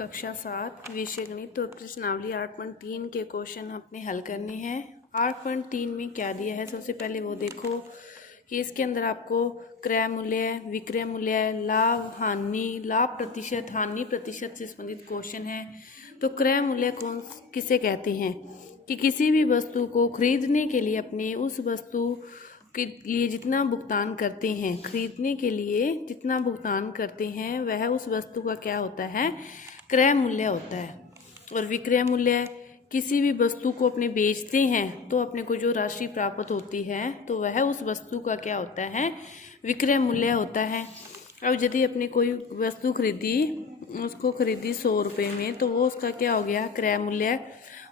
कक्षा 7 विषय गणित और प्रश्नावली 8.3 के क्वेश्चन अपने हल करने हैं। 8.3 में क्या दिया है, सबसे पहले वो देखो कि इसके अंदर आपको क्रय मूल्य, विक्रय मूल्य, लाभ हानि, लाभ प्रतिशत, हानि प्रतिशत से संबंधित क्वेश्चन है। तो क्रय मूल्य कौन किसे कहते हैं कि किसी भी वस्तु को खरीदने के लिए अपने उस वस्तु के लिए जितना भुगतान करते हैं, खरीदने के लिए जितना भुगतान करते हैं वह उस वस्तु का क्या होता है, क्रय मूल्य होता है। और विक्रय मूल्य किसी भी वस्तु को अपने बेचते हैं तो अपने को जो राशि प्राप्त होती है तो वह उस वस्तु का क्या होता है, विक्रय मूल्य होता है। अब यदि अपने कोई वस्तु खरीदी, उसको खरीदी 100 रुपये में, तो वो उसका क्या हो गया, क्रय मूल्य।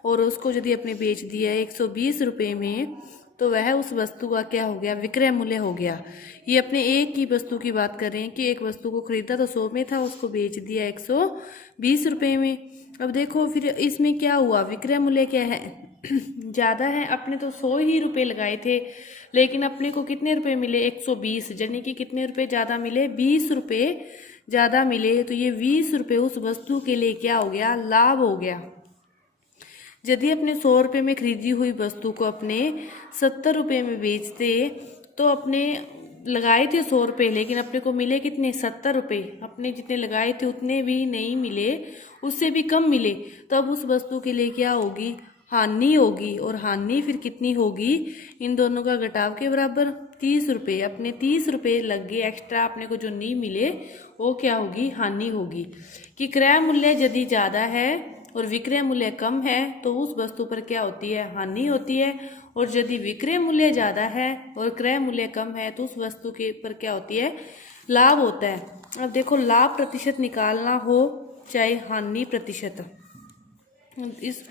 और उसको यदि अपने बेच दिया 120 रुपये में, तो वह उस वस्तु का क्या हो गया, विक्रय मूल्य हो गया। ये अपने एक ही वस्तु की बात कर रहे हैं कि एक वस्तु को खरीदा तो 100 में था, उसको बेच दिया 120 रुपये में। अब देखो फिर इसमें क्या हुआ, विक्रय मूल्य क्या है, ज़्यादा है। अपने तो 100 ही रुपये लगाए थे, लेकिन अपने को कितने रुपए मिले, 120, यानी कि कितने रुपए ज़्यादा मिले, 20 रुपये ज़्यादा मिले। तो ये 20 रुपये उस वस्तु के लिए क्या हो गया, लाभ हो गया। यदि अपने 100 रुपये में खरीदी हुई वस्तु को अपने 70 रुपये में बेचते तो अपने लगाए थे 100 रुपये, लेकिन अपने को मिले कितने, 70 रुपये। अपने जितने लगाए थे उतने भी नहीं मिले, उससे भी कम मिले। तो अब उस वस्तु के लिए क्या होगी, हानि होगी। और हानि फिर कितनी होगी, इन दोनों का घटाव के बराबर 30 रुपये। अपने 30 रुपये लग गए एक्स्ट्रा, अपने को जो नहीं मिले वो क्या होगी, हानि होगी। कि क्रय मूल्य यदि ज़्यादा है और विक्रय मूल्य कम है तो उस वस्तु पर क्या होती है, हानि होती है। और यदि विक्रय मूल्य ज़्यादा है और क्रय मूल्य कम है तो उस वस्तु के पर क्या होती है, लाभ होता है। अब देखो लाभ प्रतिशत निकालना हो चाहे हानि प्रतिशत, इस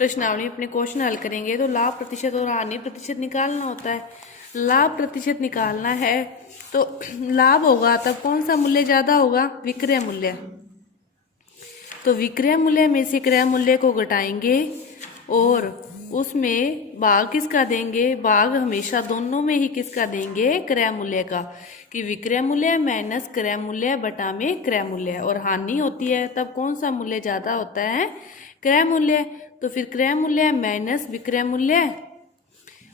प्रश्नावली में अपने क्वेश्चन हल करेंगे तो लाभ प्रतिशत और हानि प्रतिशत निकालना होता है। लाभ प्रतिशत निकालना है तो लाभ होगा तब कौन सा मूल्य ज़्यादा होगा, विक्रय मूल्य। तो विक्रय मूल्य में से क्रय मूल्य को घटाएंगे और उसमें भाग किसका देंगे, भाग हमेशा दोनों में ही किसका देंगे, क्रय मूल्य का। कि विक्रय मूल्य माइनस क्रय मूल्य बटा में क्रय मूल्य। और हानि होती है तब कौन सा मूल्य ज़्यादा होता है, क्रय मूल्य। तो फिर क्रय मूल्य माइनस विक्रय मूल्य,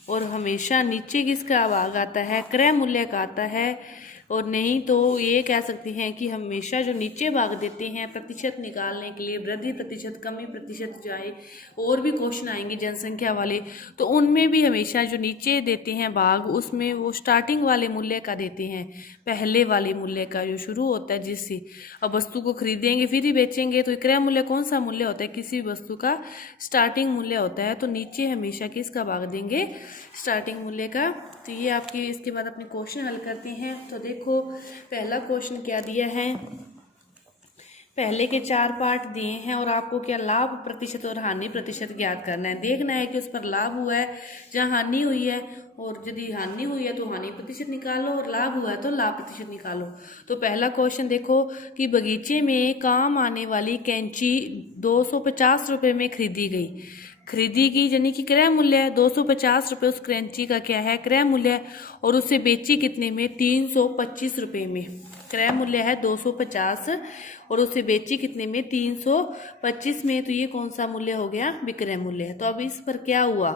और हमेशा नीचे किसका भाग आता है, क्रय मूल्य का आता है। और नहीं तो ये कह सकते हैं कि हमेशा जो नीचे भाग देते हैं प्रतिशत निकालने के लिए, वृद्धि प्रतिशत, कमी प्रतिशत, चाहे और भी क्वेश्चन आएंगे जनसंख्या वाले, तो उनमें भी हमेशा जो नीचे देते हैं भाग, उसमें वो स्टार्टिंग वाले मूल्य का देते हैं, पहले वाले मूल्य का जो शुरू होता है जिससे। अब वस्तु को खरीदेंगे फिर ही बेचेंगे तो क्रय मूल्य कौन सा मूल्य होता है, किसी वस्तु का स्टार्टिंग मूल्य होता है। तो नीचे हमेशा किसका भाग देंगे, स्टार्टिंग मूल्य का। तो ये आपकी, इसके बाद अपने क्वेश्चन हल करते हैं। तो देखो पहला क्वेश्चन क्या दिया है, पहले के 4 पार्ट दिए हैं और आपको क्या लाभ प्रतिशत और हानि प्रतिशत ज्ञात करना है। देखना है कि उस पर लाभ हुआ है जहाँ हानि हुई है, और यदि हानि हुई है तो हानि प्रतिशत निकालो और लाभ हुआ है तो लाभ प्रतिशत निकालो। तो पहला क्वेश्चन देखो कि बगीचे में काम आने वाली कैंची 250 रुपये में खरीदी गई, यानी कि क्रय मूल्य है 250 रुपये, उस कैंची का क्या है, क्रय मूल्य। और उसे बेची कितने में, 325 रुपये में। क्रय मूल्य है 250 और उसे बेची कितने में, 325 में। तो ये कौन सा मूल्य हो गया, विक्रय मूल्य। तो अब इस पर क्या हुआ,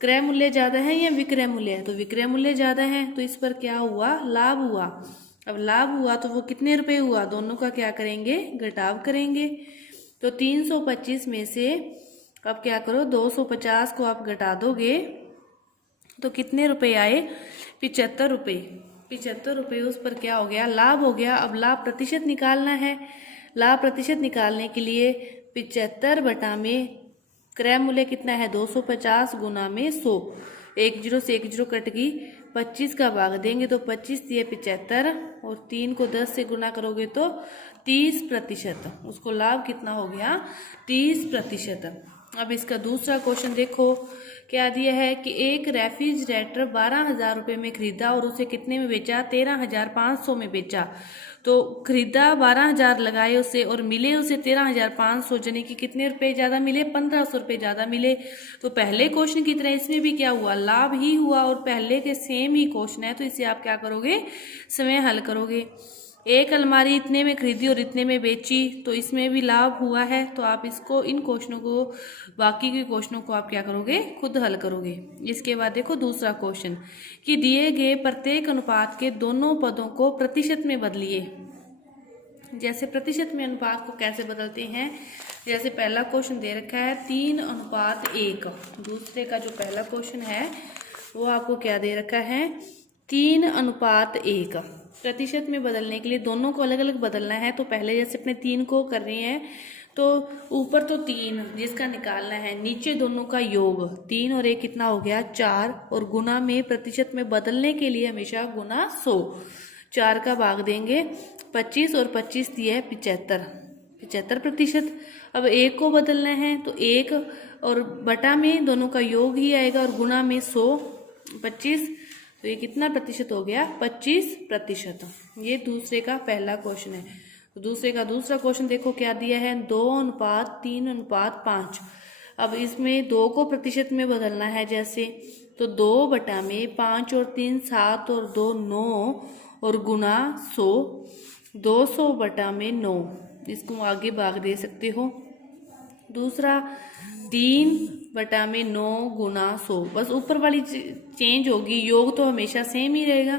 क्रय मूल्य ज़्यादा है या विक्रय मूल्य है, तो विक्रय मूल्य ज़्यादा है, तो इस पर क्या हुआ, लाभ हुआ। अब लाभ हुआ तो वो कितने रुपए हुआ, दोनों का क्या करेंगे, घटाव करेंगे। तो 325 में से अब क्या करो, 250 को आप घटा दोगे तो कितने रुपए आए, 75 रुपये। 75 रुपये उस पर क्या हो गया, लाभ हो गया। अब लाभ प्रतिशत निकालना है। लाभ प्रतिशत निकालने के लिए 75 बटा में क्रय मूल्य कितना है, 250 गुना में 100, 1 0 से 1 0 कट गई, 25 का भाग देंगे तो 25 दिए 75, और 3 को 10 से गुना करोगे तो 30%। उसको लाभ कितना हो गया, 30%। अब इसका दूसरा क्वेश्चन देखो क्या दिया है कि एक रेफ्रिजरेटर 12,000 रुपये में खरीदा और उसे कितने में बेचा, 13,500 में बेचा। तो खरीदा 12,000 लगाए उसे और मिले उसे 13,500, यानी कि कितने रुपए ज़्यादा मिले, 1,500 रुपये ज़्यादा मिले। तो पहले क्वेश्चन की तरह इसमें भी क्या हुआ, लाभ ही हुआ, और पहले के सेम ही क्वेश्चन है तो इसे आप क्या करोगे, समय हल करोगे। एक अलमारी इतने में खरीदी और इतने में बेची, तो इसमें भी लाभ हुआ है। तो आप इसको, इन क्वेश्चनों को, बाकी के क्वेश्चनों को आप क्या करोगे, खुद हल करोगे। इसके बाद देखो दूसरा क्वेश्चन कि दिए गए प्रत्येक अनुपात के दोनों पदों को प्रतिशत में बदलिए। जैसे प्रतिशत में अनुपात को कैसे बदलते हैं, जैसे पहला क्वेश्चन दे रखा है 3:1। दूसरे का जो पहला क्वेश्चन है वो आपको क्या दे रखा है, 3:1। प्रतिशत में बदलने के लिए दोनों को अलग अलग बदलना है। तो पहले जैसे अपने 3 को कर रहे हैं, तो ऊपर तो 3 जिसका निकालना है, नीचे दोनों का योग 3 और 1 कितना हो गया 4, और गुना में प्रतिशत में बदलने के लिए हमेशा गुना 100। 4 का भाग देंगे 25 और 25 दिया है 75%। अब 1 को बदलना है तो 1 और बटा में दोनों का योग ही आएगा और गुना में 100 25, तो ये कितना प्रतिशत हो गया 25%। ये दूसरे का पहला क्वेश्चन है। तो दूसरे का दूसरा क्वेश्चन देखो क्या दिया है, 2:3:5। अब इसमें 2 को प्रतिशत में बदलना है जैसे, तो 2 बटा में 5 और 3 7 और 2 9 और गुना 100, 200 बटा में 9। इसको आगे भाग दे सकते हो। दूसरा 3 बटा में 9 गुना 100, बस ऊपर वाली चेंज होगी, योग तो हमेशा सेम ही रहेगा।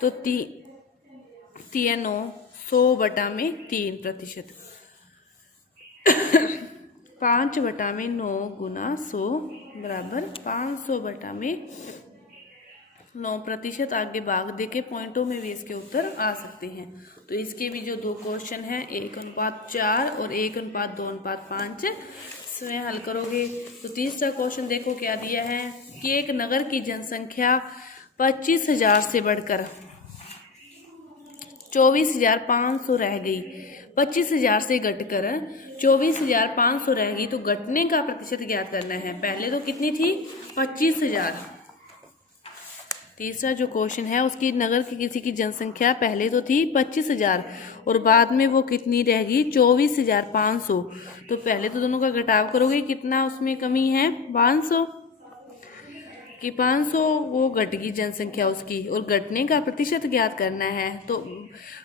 तो 3 100 बटा में 3%। 5 बटा में 9 गुना 100 बराबर 500 बटा में 9%। आगे भाग दे के पॉइंटों में भी इसके उत्तर आ सकते हैं। तो इसके भी जो 2 क्वेश्चन हैं 1:4 और 1:2:5 इसमें हल करोगे। तो तीसरा क्वेश्चन देखो क्या दिया है कि एक नगर की जनसंख्या 25,000 से बढ़कर 24,500 रह गई। 25,000 से घटकर 24,500 रह गई, तो घटने का प्रतिशत ज्ञात करना है। पहले तो कितनी थी 25,000। तीसरा जो क्वेश्चन है उसकी नगर की किसी की जनसंख्या पहले तो थी 25,000 और बाद में वो कितनी रहेगी 24,500। तो पहले तो दोनों का घटाव करोगे, कितना उसमें कमी है 500 कि 500 वो घट गई जनसंख्या उसकी, और घटने का प्रतिशत ज्ञात करना है। तो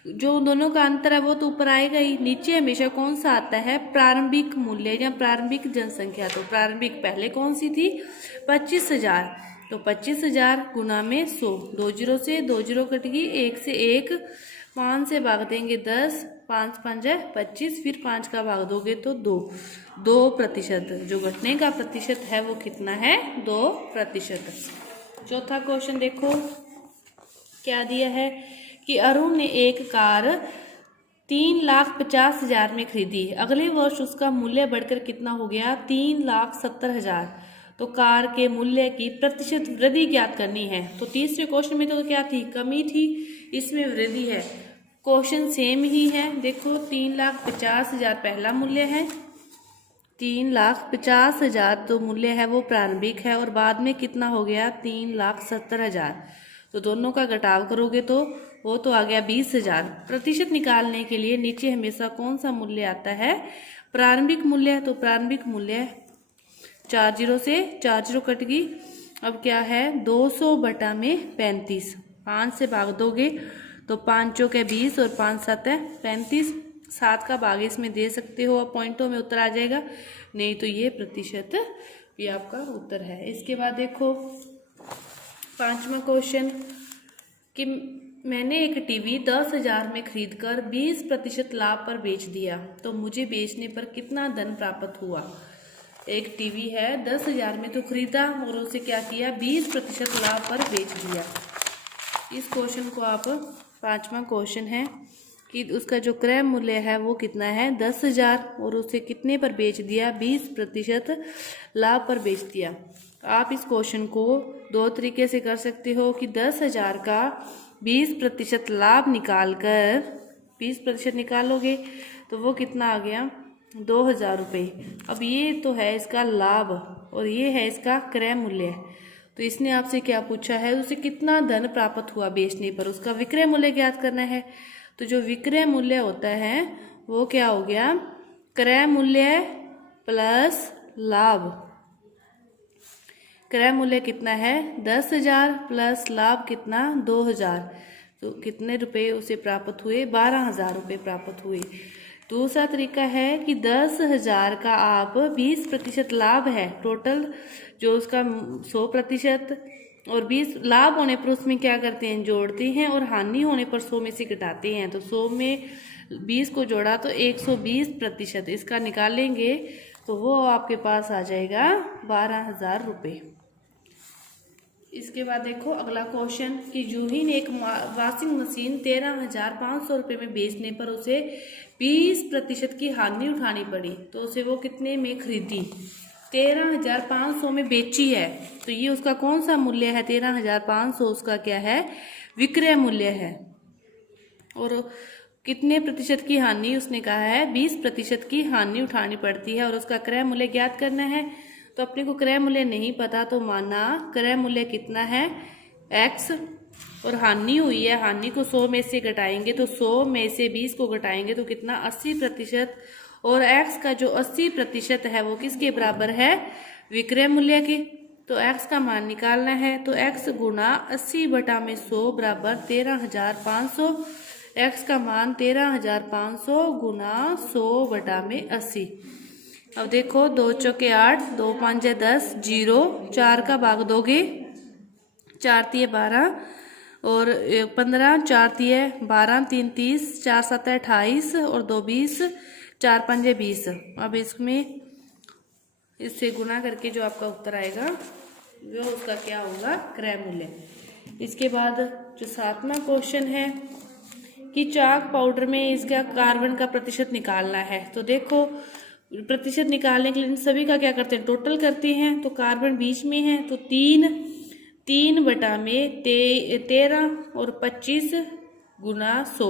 जो दोनों का अंतर है वो तो ऊपर आएगा ही। नीचे हमेशा कौन सा आता है, प्रारंभिक मूल्य या प्रारंभिक जनसंख्या। तो प्रारंभिक पहले कौन सी थी 25,000, तो 25,000 गुना में 100, 2 0 से 2 0 कट गई, 1 से 1, 5 से भाग देंगे 10, 5 5 है 25, फिर 5 का भाग दोगे तो 2%। जो घटने का प्रतिशत है वो कितना है 2%। चौथा क्वेश्चन देखो क्या दिया है कि अरुण ने एक कार 3,50,000 में खरीदी। अगले वर्ष उसका मूल्य बढ़कर कितना हो गया 3,70,000। तो कार के मूल्य की प्रतिशत वृद्धि ज्ञात करनी है। तो तीसरे क्वेश्चन में तो क्या थी, कमी थी, इसमें वृद्धि है। क्वेश्चन सेम ही है। देखो 3,50,000 पहला मूल्य है, 3,50,000 तो मूल्य है वो प्रारंभिक है, और बाद में कितना हो गया 3,70,000। तो दोनों का घटाव करोगे तो वो तो आ गया 20,000। प्रतिशत निकालने के लिए नीचे हमेशा कौन सा मूल्य आता है, प्रारंभिक मूल्य। तो प्रारंभिक मूल्य 4 0 से 4 0 कट गई। अब क्या है 200 बटा में 35, 5 से भाग दोगे तो 5 चौके 20 और 5 7 है 35, 7 का भाग इसमें दे सकते हो, अब पॉइंटों में उत्तर आ जाएगा, नहीं तो ये प्रतिशत ये आपका उत्तर है। इसके बाद देखो 5वां क्वेश्चन कि मैंने एक टीवी 10,000 में खरीदकर 20% लाभ पर बेच दिया, तो मुझे बेचने पर कितना धन प्राप्त हुआ। एक टीवी है 10,000 में तो खरीदा और उसे क्या किया 20% लाभ पर बेच दिया। इस क्वेश्चन को आप 5वां क्वेश्चन है कि उसका जो क्रय मूल्य है वो कितना है 10,000 और उसे कितने पर बेच दिया 20% लाभ पर बेच दिया। आप इस क्वेश्चन को 2 तरीके से कर सकते हो कि 10,000 का 20% लाभ निकालकर 20% निकालोगे तो वो कितना आ गया 2,000 रुपये। अब ये तो है इसका लाभ और ये है इसका क्रय मूल्य। तो इसने आपसे क्या पूछा है, उसे कितना धन प्राप्त हुआ बेचने पर, उसका विक्रय मूल्य ज्ञात करना है। तो जो विक्रय मूल्य होता है वो क्या हो गया क्रय मूल्य प्लस लाभ। क्रय मूल्य कितना है 10,000 प्लस लाभ कितना 2,000। तो कितने रुपए उसे प्राप्त हुए? 12,000 रुपये प्राप्त हुए। दूसरा तरीका है कि 10,000 का आप 20% लाभ है, टोटल जो उसका 100% और 20 लाभ होने पर उसमें क्या करते हैं, जोड़ते हैं, और हानि होने पर 100 में से घटाते हैं। तो 100 में 20 को जोड़ा तो 120% इसका निकालेंगे तो वो आपके पास आ जाएगा 12,000 रुपये। इसके बाद देखो अगला क्वेश्चन कि जूही ने एक वॉशिंग मशीन 13,500 रुपये में बेचने पर उसे 20% की हानि उठानी पड़ी, तो उसे वो कितने में खरीदी? 13,500 में बेची है, तो ये उसका कौन सा मूल्य है? 13,500 उसका क्या है? विक्रय मूल्य है। और कितने प्रतिशत की हानि उसने कहा है? 20% की हानि उठानी पड़ती है और उसका क्रय मूल्य ज्ञात करना है। तो अपने को क्रय मूल्य नहीं पता तो माना क्रय मूल्य कितना है? x, और हानि हुई है, हानि को 100 में से घटाएंगे तो 100 में से 20 को घटाएंगे तो कितना? 80%, और x का जो 80% है वो किसके बराबर है? विक्रय मूल्य के। तो x का मान निकालना है, तो x गुना 80/100 बराबर 13,500। x का मान 13,500 गुना 100/80। अब देखो 2 चौके 8, 2 5 10, 0, 4 का भाग दोगे 4 तिये 12 और 15, 4 तिये 12, 3 30, 4 7 28 और 2 20, 4 5 20। अब इसमें इससे गुना करके जो आपका उत्तर आएगा वो उसका क्या होगा? क्रय मूल्य। इसके बाद जो 7वां क्वेश्चन है कि चाक पाउडर में इसका कार्बन का प्रतिशत निकालना है। तो देखो प्रतिशत निकालने के लिए इन सभी का क्या करते हैं? टोटल करते हैं। तो कार्बन बीच में है तो 13 और 25 गुना 100,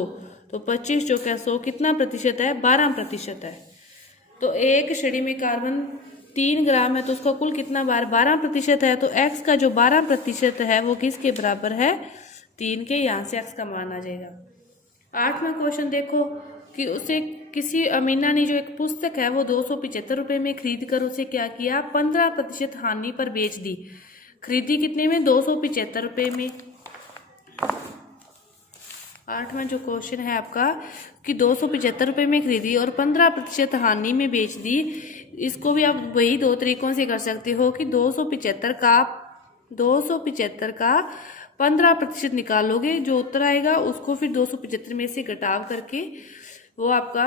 तो 25 जो क्या 100 कितना प्रतिशत है? 12% है। तो एक छड़ी में कार्बन 3 ग्राम है तो उसका कुल कितना 12% है। तो x का जो 12% है वो किसके बराबर है? 3 के। यहाँ से x का मान आ जाएगा। 8वां क्वेश्चन देखो कि उसे किसी अमीना ने जो एक पुस्तक है वो 275 रुपये में खरीद कर उसे क्या किया? 15% हानि पर बेच दी। खरीदी कितने में? 275 रुपये में। 8वां जो क्वेश्चन है आपका कि 275 रुपये में खरीदी और 15% हानि में बेच दी। इसको भी आप वही 2 तरीकों से कर सकते हो कि 275 का 15% निकालोगे, जो उत्तर आएगा उसको फिर 275 में से घटाव करके वो आपका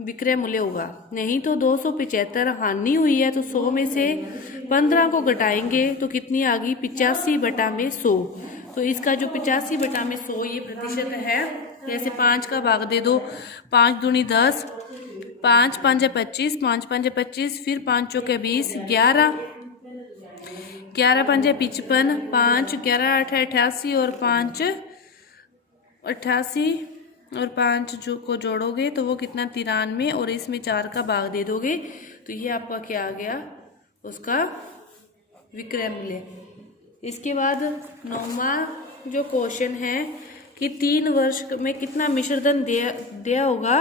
विक्रय मूल्य होगा। नहीं तो 275 हानि हुई है तो 100 में से 15 को घटाएंगे तो कितनी आ गई? 85/100। तो इसका जो 85/100 ये प्रतिशत है, जैसे 5 का भाग दे दो, 5 दूनी 10, 5 5 25, 5 5 25, फिर 5 चौके 20, 11 11 5 55, 5 11 8 88 और 5 88 और 5 जो को जोड़ोगे तो वो कितना? 93, और इसमें 4 का भाग दे दोगे तो ये आपका क्या आ गया? उसका विक्रय मूल्य। इसके बाद 9वां जो क्वेश्चन है कि 3 वर्ष में कितना मिश्रधन दिया होगा?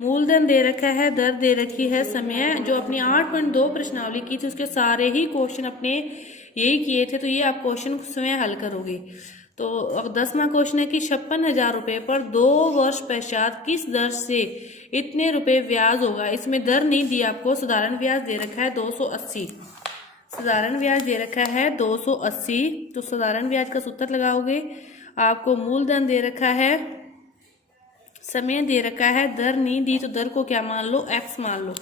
मूलधन दे रखा है, दर दे रखी है, समय। जो अपनी 8.2 प्रश्नावली की थी उसके सारे ही क्वेश्चन अपने यही किए थे, तो ये आप क्वेश्चन स्वयं हल करोगे। तो अब 10वां क्वेश्चन है कि 56,000 रुपये पर 2 वर्ष पश्चात किस दर से इतने रुपए ब्याज होगा? इसमें दर नहीं दी आपको, साधारण ब्याज दे रखा है 280। साधारण ब्याज दे रखा है 280। तो साधारण ब्याज का सूत्र लगाओगे, आपको मूलधन दे रखा है, समय दे रखा है, दर नहीं दी तो दर को क्या मान लो? x मान लो।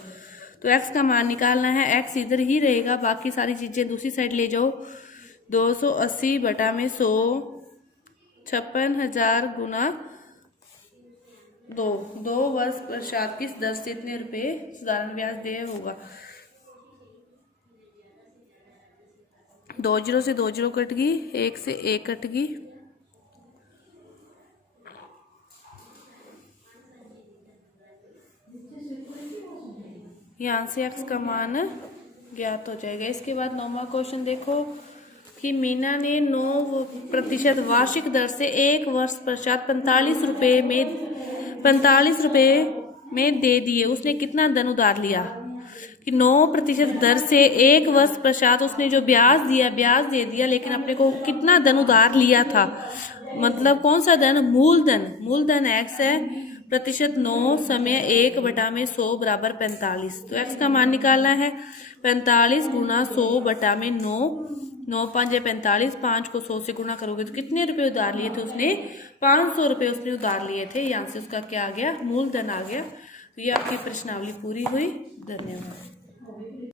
तो x का मान निकालना है, x इधर ही रहेगा, बाकी सारी चीजें दूसरी साइड ले जाओ। 280/100, 56,000 गुना 2 वर्ष पश्चात किस दर से इतने रुपए साधारण ब्याज दे होगा? 2 0 से 2 0 कट गई, 1 से 1 कट गई, यहाँ से x का मान ज्ञात हो जाएगा। इसके बाद 9वां क्वेश्चन देखो कि मीना ने 9% वार्षिक दर से 1 वर्ष पश्चात 45 रुपये में दे दिए। उसने कितना धन उधार लिया? कि 9% दर से 1 वर्ष पश्चात उसने जो ब्याज दे दिया, लेकिन अपने को कितना धन उधार लिया था मतलब कौन सा धन, मूलधन, मूलधन x है, प्रतिशत 9 समय 1 बटा में 100 बराबर 45। तो x का मान निकालना है 45 गुना 100 बटा में 9, 9 5 है 45, 5 को 100 से गुना करोगे तो कितने रुपए उधार लिए थे उसने, 500 रुपए उसने उधार लिए थे। यहाँ से उसका क्या आ गया, मूलधन आ गया। तो ये आपकी प्रश्नावली पूरी हुई। धन्यवाद।